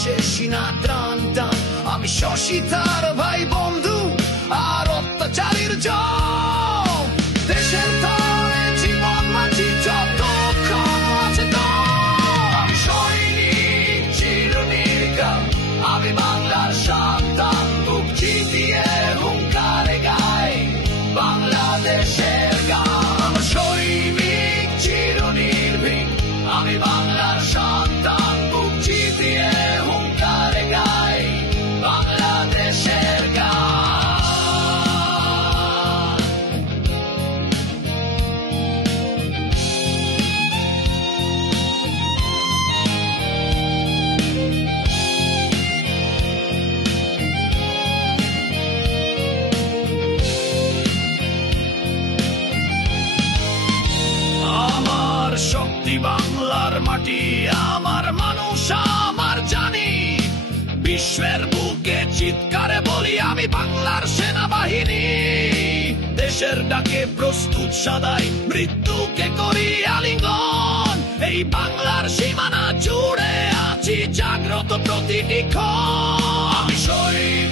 দেশে সিনা টান টান। আমি শশী তার ভাই বন্ধু আর অত্যাচারীর জম। দেশের তরে জীবন মাঝি যতক্ষণ আছে দম। আমি সৈনিক চিরনির্ঘাত, আমি বাংলার সন্তান, বুক চিতিয়ে হুঙ্কারে গাই বাংলাদেশের গান। সৈনিক চিরনির্ভীক, আমি বাংলার সন্তান, বুক চিতিয়ে হুঙ্কারে গাই বাংলাদেশের গান। আমার শক্তি বাংলার মাটি, আমার মানুষ, আমার জানি। বিশ্বের বুকে চিৎকারে বলি আমি বাংলার সেনাবাহিনী। দেশের ডাকে প্রস্তুত সদাই, মৃত্যুকে করি আলিঙ্গন। এই বাংলার সীমানা জুড়ে আছি জাগ্রত প্রতিটি ক্ষণ। আমি শহীদ